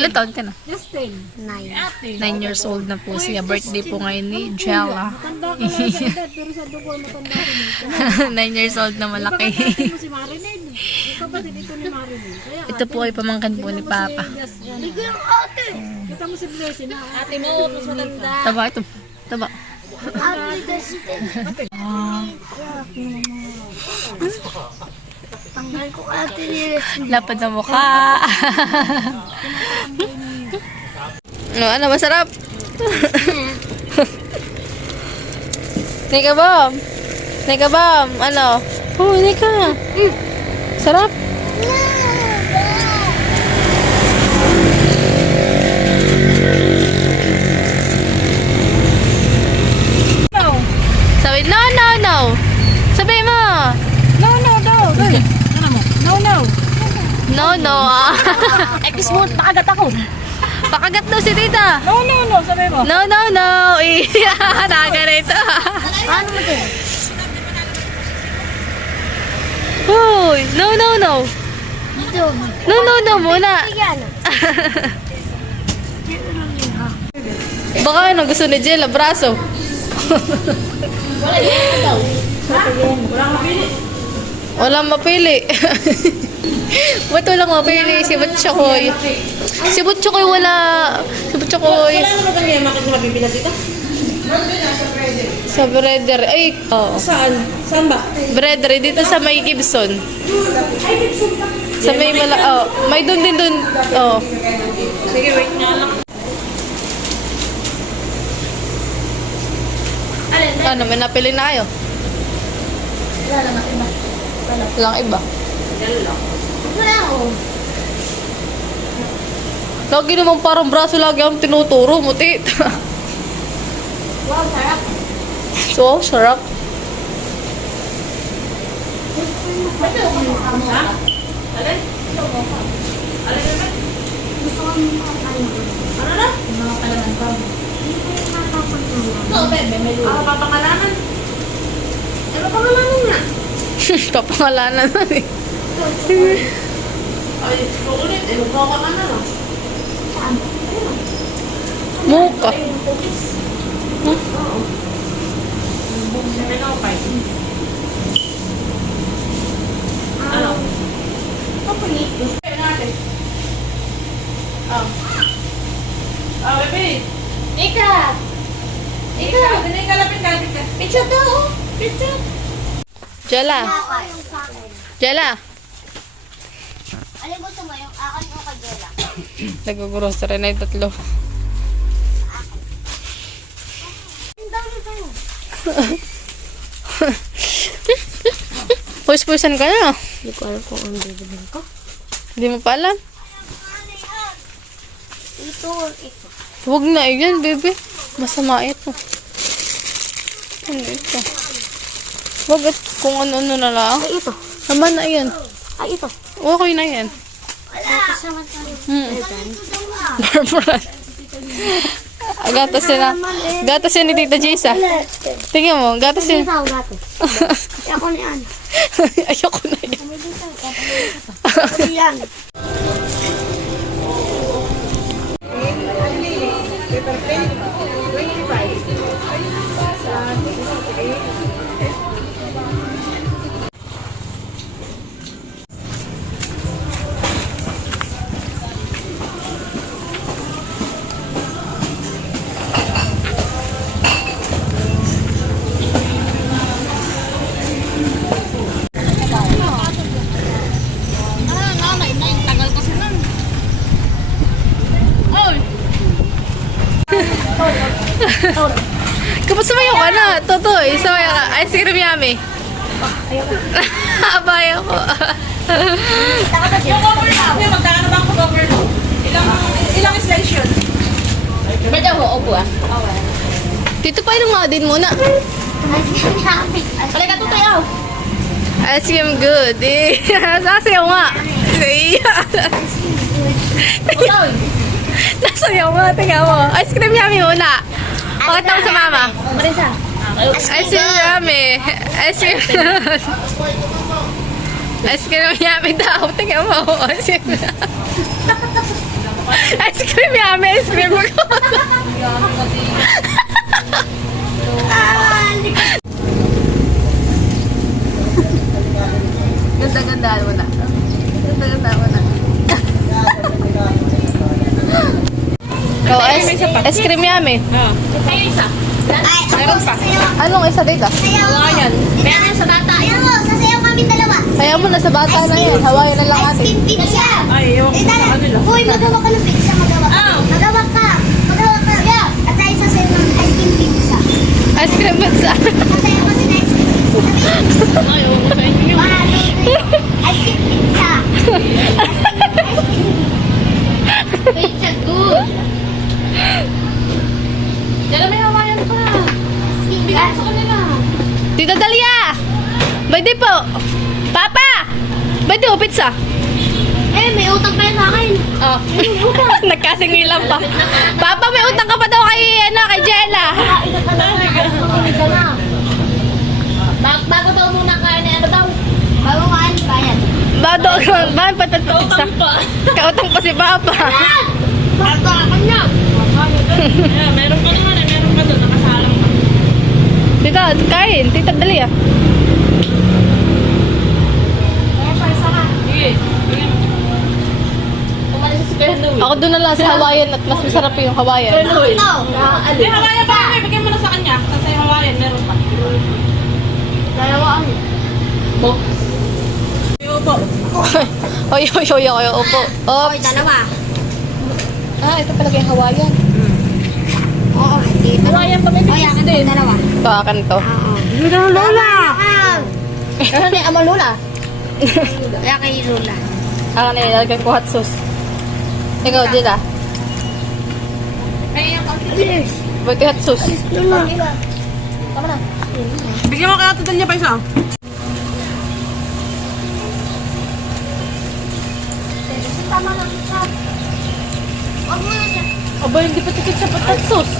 Ilan taon ka na? Just 10. 9. 9 years old na po siya. Birthday po ngayon ni Jella. Matanda ka na sa edad, pero sabi ko matanda ko na. 9 years old na malaki. Kapatid mo si Marilyn. Yung kapatid ito ni Marilyn. Kaya Ito po ay pamangkin po ni Papa. Ligo yung ate. kita mo si Blessing na. Ate mo, mas matanda. Taba ito. Taba. Ate kasi. Tanggal ko ate ni Lapad na mukha. Ano, masarap? Nika Bom. Nika Bom. Ano? Oh, Nika. Sarap. No. Sabi, no, no, no. Sabi mo. No, no, no. Uy, ano mo? No, no. No, no. Ah. Ex mo, nakagat ako. Pakagat daw si tita. No, no, no. Sabi mo. No, no, no. Nakaganito. Paano mo din? Uy, no, no, no. Dito. No, no, no muna. Yan. Baka ano gusto ni Jill, braso. Wala yan daw. Walang mapili. Ba't walang mapili? Si Butchokoy. Si Butchokoy wala. Si Butchokoy. Wala naman kami yung makikita mabibila dito? Sa Breder. Ay, oh. Saan? Saan ba? Breder, dito sa may Gibson. Sa may oh. May dun din dun. Oh. Sige, wait nga lang. Ano, may napili na kayo? Wala naman iba. Walang iba. Wala ako. Lagi naman parang braso lagi ang tinuturo mo, tita. Wow, sarap. So, sarap. Ba't ito kung mukha mo? Ha? Alin? Gusto ko yung mga palaman. Ano na? Yung mga palaman ko. Oo, bebe, may lulo. Ako papangalanan. Eh, papangalanan nga. Papangalanan na eh. Ay, ulit. Eh, magkaka ka na. Saan? Muka. Ano? Papalit. Kaya natin. Oh, bebe. Ika! Ika, dinay kalapit ka. Picture daw. Picture. Jella. Yung sa akin. Jella. Ano gusto mo? Yung akin o kay Jella? Nag-grocery na yung tatlo. Ang dami tayo. Push-pushan ka na. Hindi ko alam kung ano bibilin ko. Hindi mo pa alam. Ito or ito. Huwag na yan, bebe. Masama ito. Hindi ito. Huwag at kung ano-ano na lang. Ay, ito. Naman na yan. Ay, ito. Okay na yan. Tapos naman tayo. Barbara. Gatas na. Gatas yan ni Tita Jisa. Tingnan mo, gatas yan. Hindi ako gatos. Kasi ako ni Ana. Ayoko na yan. Ako yan. Kamusta mo yung ano? Totoy. So, ice cream yummy. Abay ako. Yung cover na. Yung magkano ba ang cover no? Ilang slice yun? Ba't ako? Opo ah. Tito pa yung nga din muna. Talaga to tayo. Ice cream good. Eh. Sasayaw nga. Nasayaw nga. Tingnan mo. Ice cream yummy muna. Pakita mo sa mama. Marisa. Ice cream yummy. Ice cream. Ice cream yummy daw. Tingnan mo. Ice cream. Ice cream yummy, ice cream ko. Ganda-gandaan mo na. Ganda-gandaan mo na. Oh, ice cream yummy. Ay, isa. Ay, ako sasayaw. Anong isa dito? Sayaw. Hawayan. Meron sa bata. Ayaw mo, sasayaw kami dalawa. Kaya mo na sa bata na yan. Hawaii na lang Ice ate. cream pizza. Ay, ewan ko Tara. sa kanila. Uy, magawa ka ng pizza, magawa ka. Ah. Magawa ka. Magawa ka. Yeah. At tayo sasayaw ng ice cream pizza. Ice cream pizza. Sasayaw kasi ng ice cream pizza. Ay, ewan ko sa inyo. 1, 2, 3. Ice cream pizza. Pizza good. Dala may hawayan pa. Bigyan sa kanila. Tita Dalia! Pwede po. Papa! Pwede po pizza. Eh, may utang pa yan sa akin. Oh. Nagkasingilan pa. Papa, may utang ka pa daw kay, kay Jella. Bago daw muna kain ano daw? Bago kain, bayad. Bakit patat pa pizza? Kautang pa si Papa. Bago ako niya. Meron pa naman eh. Meron pa doon. Nakasalang pa. Tita, kain. Tita Dalia. Kaya pa, isa ka. Sige. Sige. Umalis si Kuya Louie. Ako doon na lang sa Hawaiian at mas masarap yung Hawaiian. Ito. May hawayan pa kami. Bigyan mo na sa kanya. Kasi yung hawayan. Meron pa. Dalawaan. Opo. Oy, opo. Oy, dalawa. Ah, ito talaga yung Hawaiian. Oo, dito. Hawayan pa may Oy, akin din. Dalawa. Ito, akin to. Oo. Lola! Ano ni Ama Lula? Kaya kay Lula. Akin na ilalagay ko hot sauce. Ikaw, Jella. Kaya yung Cheers. Pwede hot sauce. Lula. Tama na. Bigyan mo kaya total niya pa isa. Tama na. Huwag mo na siya. Aba, hindi pa tikit siya hot sauce.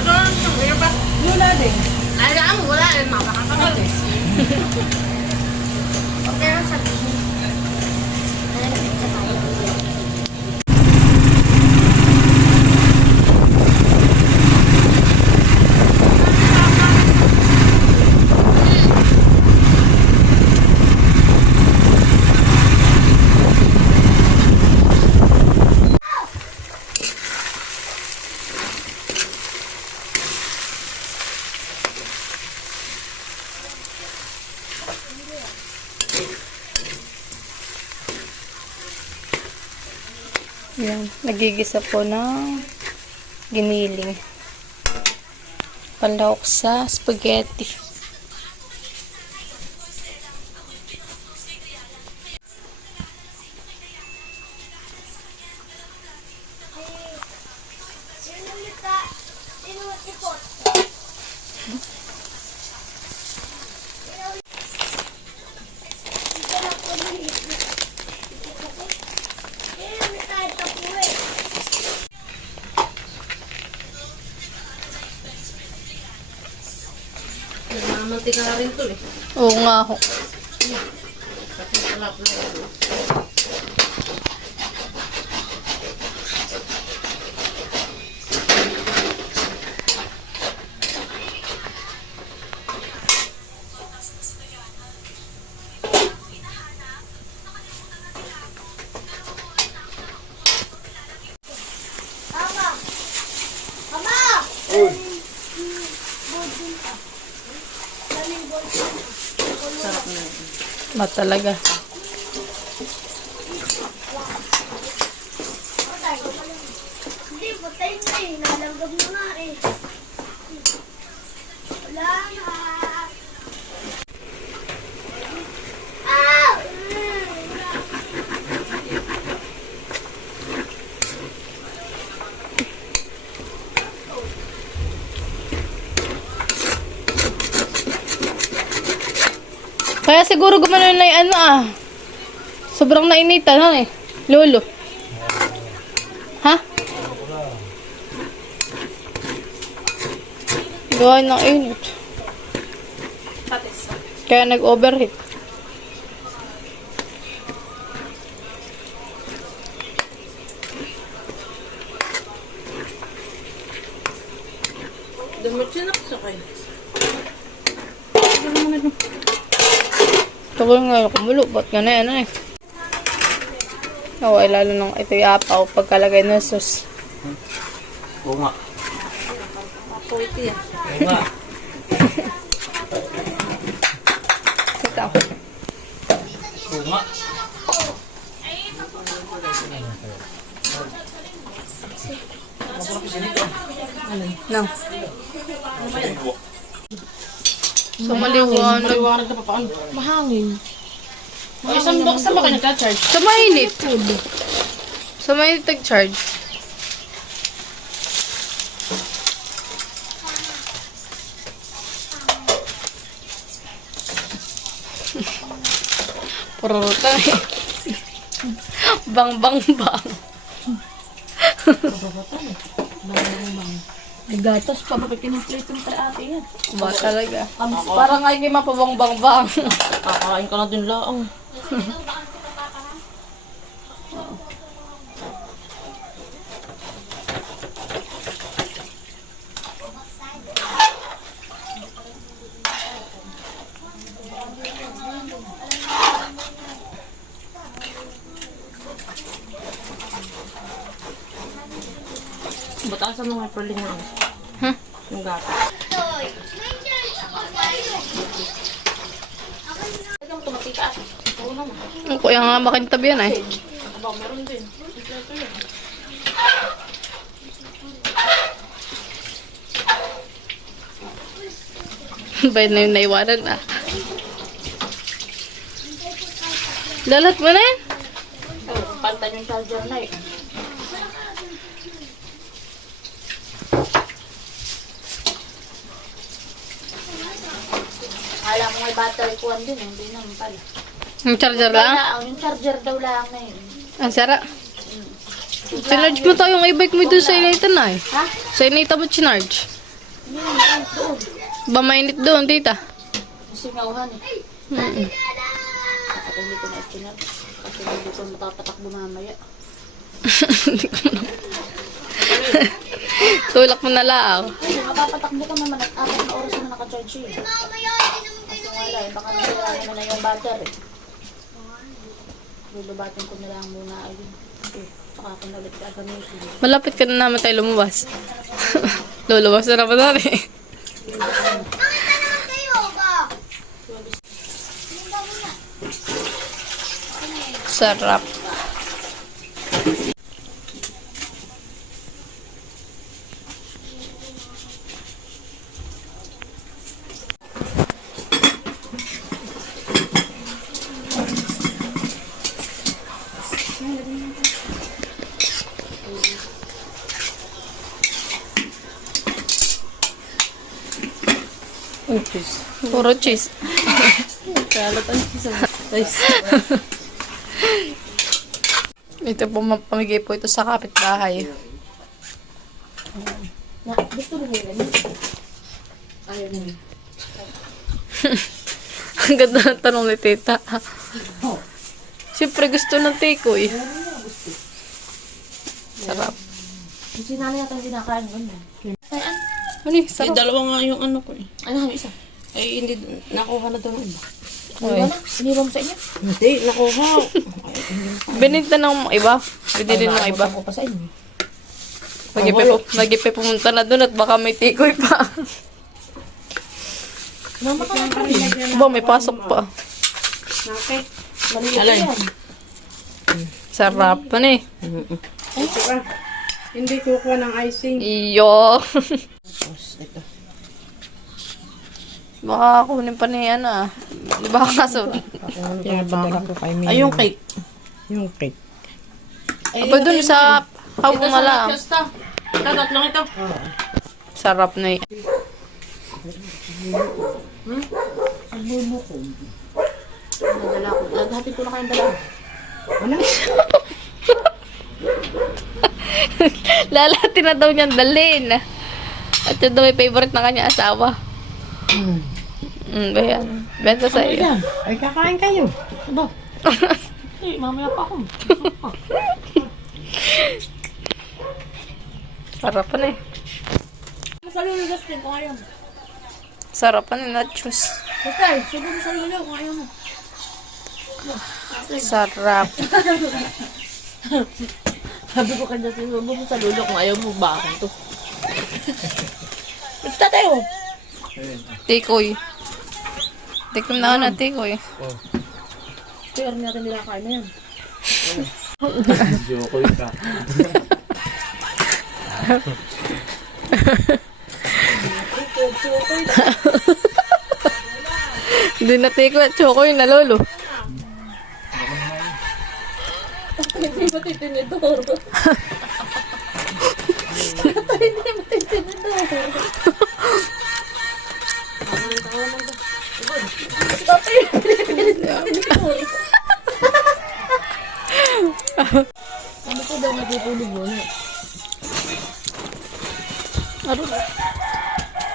Ano ang mayroon pa? Lola din. Alam mo, wala. Mapakakamot eh. Okay lang sabihin. Alam mo, sa tayo. Yan, nagigisa po ng giniling. Palahok sa spaghetti. Mantika na rin to eh. Oo nga ho. Talaga. Hindi, patay na eh. Nalanggam na nga eh. Wala na. Ah! Kaya Kaya siguro gumano na yung ano sobrang nainitan eh. Lolo. Ha? Gawa ng init. Kaya nag-overheat. Dumitsin ako sa kayo. Ito ko nga kumulo. Ba't gano'n ano eh. Oo, ay lalo nung ito yung apaw pagkalagay ng sus. Oo nga. Pwede yan. Oo nga. Ito. Oo nga. Nang. So, maliwanag. Maliwanag na pa paano? Mahangin. Isang box na ba kayo nagka-charge? Sa mainit. Sa mainit nag-charge. Puruta eh. Bang bang bang. Gatas pa, bakit kinuplate yung ate yan? Ba talaga. Parang ay kayo mapabang bang bang. Kakain ka na din laang. Batasan mo nga perling mo. Huh? Yung gatas. Ang tumatitaas. Oo naman. Kaya nga makintab yan eh. Aba, meron din. Bayad na yung naiwanan Lalat mo na yan? Pantan yung charger na eh. Alam mo may battery ko din, hindi naman pala. Yung charger lang? Yung charger daw lang na yun. Ang sara. Sinarge mo tayong i-bike mo doon sa inaitan na eh. Ha? Sa inaitan mo sinarge. Hindi naman, doon. Ba mainit doon, tita? Singawhan eh. Mm-mm. At hindi ko na itinag. Kasi hindi ko matapatakbo mamaya. Hindi ko na. Tulak mo na lang. Ay, matapatakbo ka naman at 4 na oras na naka-charge yun. Kasi wala eh, baka nasira naman na yung battery. Lulubatin ko na lang muna ayun. Okay, saka ako na ulit gagamitin. Malapit ka na naman tayo lumabas. Lulabas na naman natin eh. Sarap. Cheese. Puro cheese. Kalat ang cheese. Nice. Ito po, pamigay po ito sa kapitbahay. Na, gusto mo nila niya? Ayaw na. Ang ganda ng tanong ni tita. Siyempre gusto ng tikoy. Sarap. Si nanay yata hindi nakain nun. Ay, Ano eh, Ay, sarap. dalawa nga yung ano ko eh. ano yung isa? Ay, hindi, nakuha na daw ng iba. Uy. Iniwan mo sa inyo? Hindi, nakuha. Binigta ng iba. Binili ng iba. Ako pa sa inyo. Nagipe pumunta na doon at baka may tikoy pa. Mama ka na rin. Ba, may pasok pa. Maliit Alay. yan. Sarap. Ano eh? Hindi kukuha ng icing. Iyo. Tapos, ito. Baka kunin pa ni Ana. Baka kaso. Pinadala ko kay Mimi. Ay, yung cake. Yung cake. Aba dun sa habong nga lang. Tatot lang ito. Sarap na eh. Nadala ko. Hatid ko na kayong dala. Lalati na daw niyang dalhin. At yun daw may favorite na kanya asawa. Ba yan? Benta sa iyo. Ay, kakain kayo. Aba. Eh, mamaya pa ako. Sarapan eh. Masalilo Justin kung ayaw mo. Sarapan eh, nachos. Justin, subo mo salilo kung ayaw mo. Sarap. Sabi ko kanya, subo mo salilo kung ayaw mo. Bakit to? Basta tayo. Tikoy. Tikim na ako na tikoy. Kaya rin natin nilakain na yan. Jokoy ka. Hindi na tikoy at chokoy na lolo. Hindi matitinidor. Hindi matitinidor. Ano po daw natutulog mo na? Ano?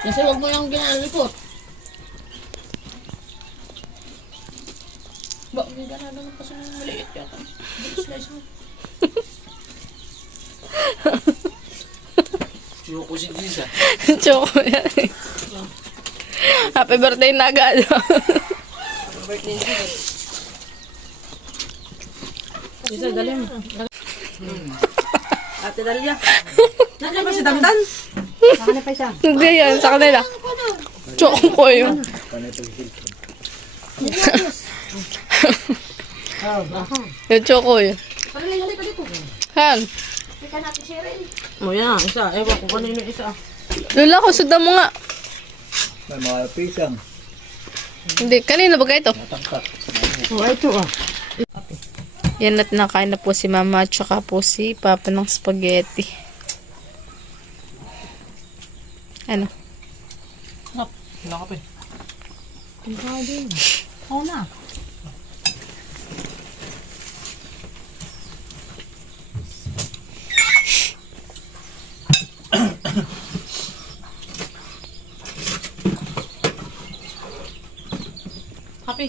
Kasi huwag mo yung ginalipot. Ba, hindi ka na naman kasi ng maliit yata. Dito slice mo. Choko si Lisa. Choko yan eh. Happy birthday na agad. Isa, dali mo. Ate Dalia. Nandiyan ba si Dandan? Saka na pa siya. Hindi yan, sa kanila. Choko ko yun. Yung choko yun. Han. O yan, isa. Ewan ko kanino isa. Lula ko, sudan mo nga. May mga pisang. Hindi, kanina ba ito? O, ito ah. Yan at nakain na po si mama at saka po si papa ng spaghetti. Ano? Wala ka pa eh. Oo na. Happy.